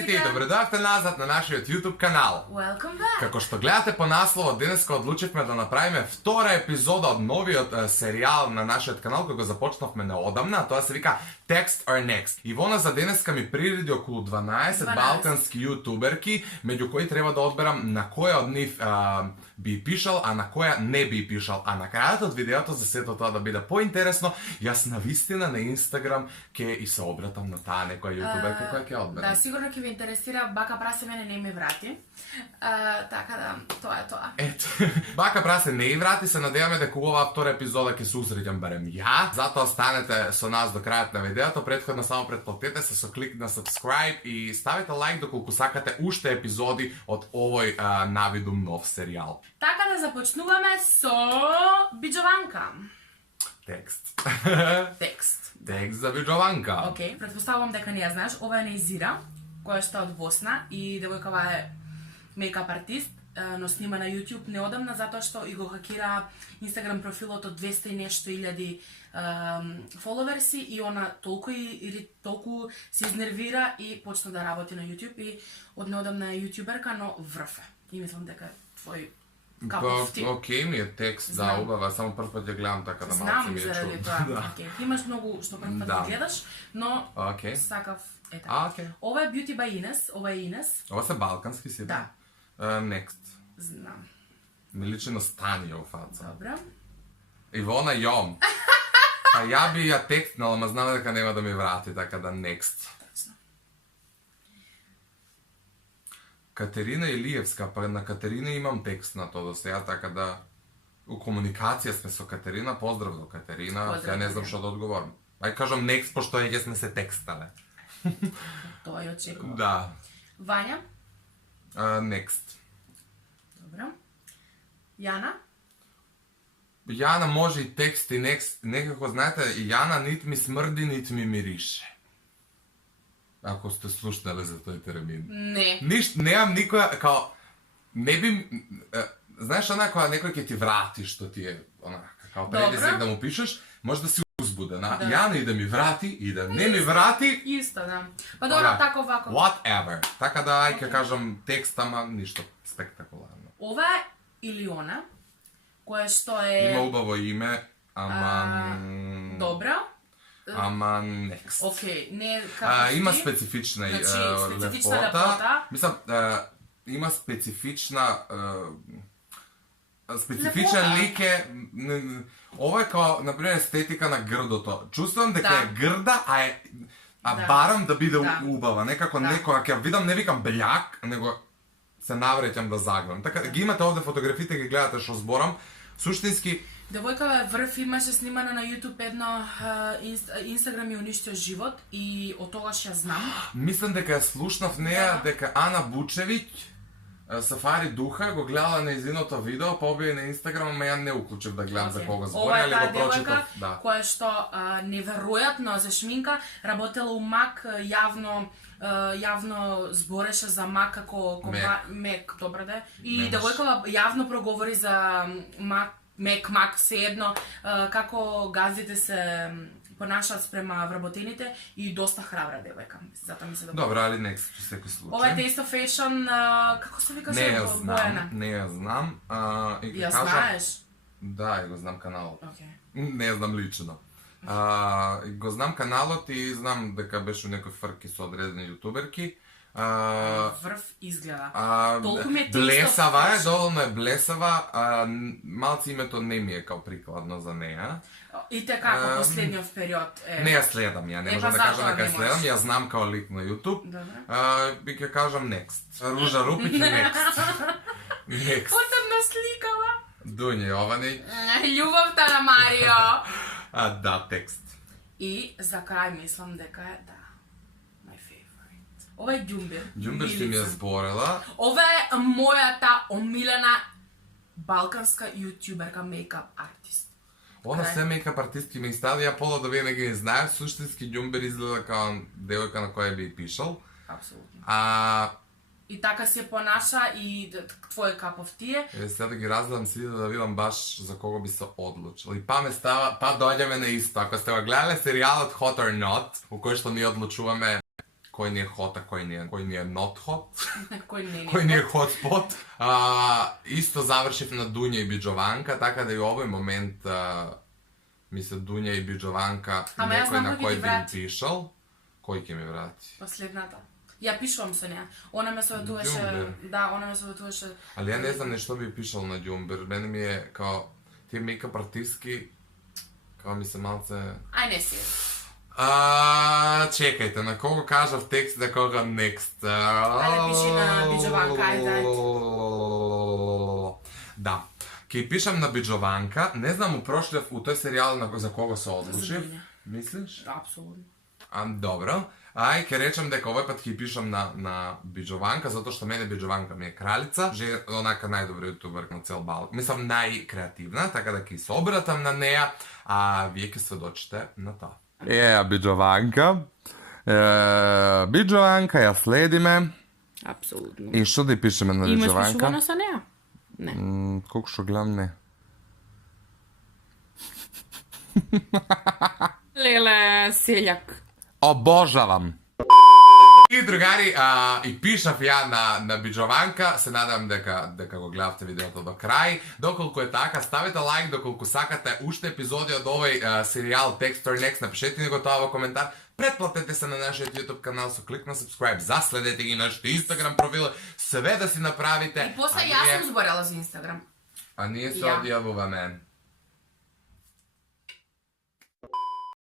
Здравейте и добре дойдохте назад на нашиот YouTube канал. Welcome back. Како што гледате по насловот, денеска одлучивме да направиме втора епизода од новиот серијал на нашиот канал кој го започнавме неодамна, а тоа се вика Text or Next. Ивона за денеска ми приреди околу 12 балкански јутуберки, меѓу кои треба да одберам на која од нив би пишал, а на која не би пишал. А на крајот од видеото, за сето тоа да биде поинтересно, јас навистина на Инстаграм ќе и се обратам на таа некоја јутуберка која ќе одберам. Да, сигурно ќе ви интересира Бака прасе мене не ми врати. Така да, тоа е тоа. Ето, Бака прасе не и врати, се надеваме дека оваа втора епизода ќе се усреќам барем ја. Затоа останете со нас до крајот на видеото, претходно само претплатете се со клик на subscribe и ставите лайк доколку сакате уште епизоди од овој навидум нов серијал. Така да започнуваме со Биџованка. Текст. Текст. Текст за Биџованка. Океј, претпоставувам дека не ја знаеш. Ова е Неизира, која што е од Босна и девојкава е мейкап артист, но снима на YouTube неодамна затоа што и го хакира Instagram профилот од 200 и нешто илјади фоловерси и она толку се изнервира и почна да работи на YouTube и од неодамна е јутјуберка, но врв е. И мислам дека твој капов ти. Океј ми е текст, да, убава, само прв пат ја гледам така да малку Знам ми е заради чудно. тоа. Да. Океј, ти имаш многу што прв пат да гледаш, но Океј. сакав ета. Океј. Ова е Beauty by Ines, ова е Ines. Ова се балкански си, Да. Next. Знам. Ми личи на Стани во фаца. Добро. Ивона Јом. А ја би ја текстнала, ама знам дека нема да ми врати, така да next. Точно. Катерина Илиевска, па на Катерина имам текст на тоа до сега, така да у комуникација сме со Катерина, поздрав до Катерина, Поздрав, сега не знам Катерина. што да одговорам. Ај кажам next, пошто ќе сме се текстале. Тоа ја очекувам. Да. Вања. Next. Добро. Јана. Јана може и текст и next, некако знаете, Јана нит ми смрди, нит ми мирише. Ако сте слушнали за тој термин. Не. Немам никоја, као, не би, знаеш она кога некој ќе ти врати што ти е, онака, као предизвик да му пишеш, може да си узбудена. Да. Јана и да ми врати, и да не ми врати, Исто, да. Па добро, тако вако. whatever. Така да, ај ќе кажам текст, ама ништо спектакуларно. Ова е Илиона, која што е... Има убаво име, ама... Добро. Ама next. Океј, не како Има ти. специфична Значи, специфична лепота. лепота. Мислам, има специфична специфичен Лепота. лик е ова е као, например, естетика на грдото. Чувствувам дека Да. е грда, а Да. барам да биде Да. убава. Некако Да. некоја ќе видам, не викам бељак, него се навреќам да загледам. Така ги имате овде фотографите, ги гледате што зборам. Суштински Девојкава врв имаше снимана на YouTube едно Инстаграм и уништио живот и од тогаш ја знам. мислам дека ја слушнав неа, Да. дека Ана Бучевиќ Сафари Духа го гледала на изиното видео, па објави на Инстаграм, ама ја не уклучив да гледам за кого збори, Ова е али таа го девојка прочитав, да. која што неверојатно се шминка, работела у МАК, јавно збореше за МАК како МЕК, добра да е. И Немаш. девојкава јавно проговори за МАК, седно, како газите се понашаат спрема вработените и доста храбра девојка. Затоа ми се добро. Добро, али некс во секој случај. Ова е Taste of Fashion, како се викаше? Не ја Бојана? знам, не ја знам. И Ја кажа, знаеш? да, и го знам каналот. Океј. Не ја знам лично. И го знам каналот и знам дека беше некој фрки со одредени јутуберки. Врв изгледа. Толку ми е блесава е, доволно е блесава, малци името не ми е као прикладно за неа. И те како последниот период е... Не ја следам, ја не можам да кажам дека ја следам, ја знам као лик на YouTube. Добре. И ќе кажам next. Ружа Рупиќ next. Next. Посебна сликава. Дуња Јовани. Љубовта на Марио. Да, текст. И за крај мислам дека е, да, my favorite. Ова е Ѓумбир. Ѓумбир што ми ја зборела. Ова е мојата омилена балканска јутјуберка мейкап артист. Она се мейкап артистки ми стади, ја пола да вие ги не знаев, суштински Ѓумбир изгледа као девојка на која би пишал. Апсолутно. И така се понаша и твој капов тие. Сега да ги разгледам сите да видам баш за кого би се одлучил. И па ме става, па доаѓаме на исто. Ако сте го гледале серијалот Hot or Not, во кој што ние одлучуваме koji nije hot, a koji nije not hot. Кој не koji е. nije hotspot. Isto završив na Dunja i Biđovanka, tako da i u ovoj moment mi se Dunja i Biđovanka Ама јас некој знам на кој ги кој ти би им врати. пишал. Кој ќе ми врати? Последната. Ја пишувам со неа. Она ме советуваше, Ѓумбер. да, она ме советуваше. Ali ja ne znam ni što bi pišao na Ѓумбер. Meni mi je kao ti make-up artistki, kao mi se malce... Ај не си. Čekajte, na koga kažav tekst, na koga next. Ајде пиши на Биđovanka, ајде. Da. Ki pišem na Biđovanka, ne znam u prošljav u toj serijalu za koga se odlučiv. Dunja. Misliš? Апсолутно. Dobro. Aj, ker rečem дека ovaj pat ki pišem na Biđovanka, zato što mene Biđovanka mi je kraljica, že je onaka najdobra youtuberka na cel Balkan. Mislim, najkreativna, tako da ki se obratam na neja, a vi ki svedočite na to. Biđovanka. Biđovanka, ja sledi me. Апсолутно. I što ti pišem na Имаш Biđovanka? пишувано со неа? Не. Колко što gledam, ne. Леле, селјак. Obožavam! I drugari, i pišav ja na Biđovanka, se nadam дека го гледавте видеото до крај. Доколку е така, ставете лайк, доколку сакате уште епизоди од овој серијал Text or Next, напишете ни го тоа во коментар. Претплатете се на нашиот YouTube канал со клик на subscribe, заследете ги нашите Instagram профили, све да си направите. И после јас сум зборела за Инстаграм. А ние се Ја. одјавуваме.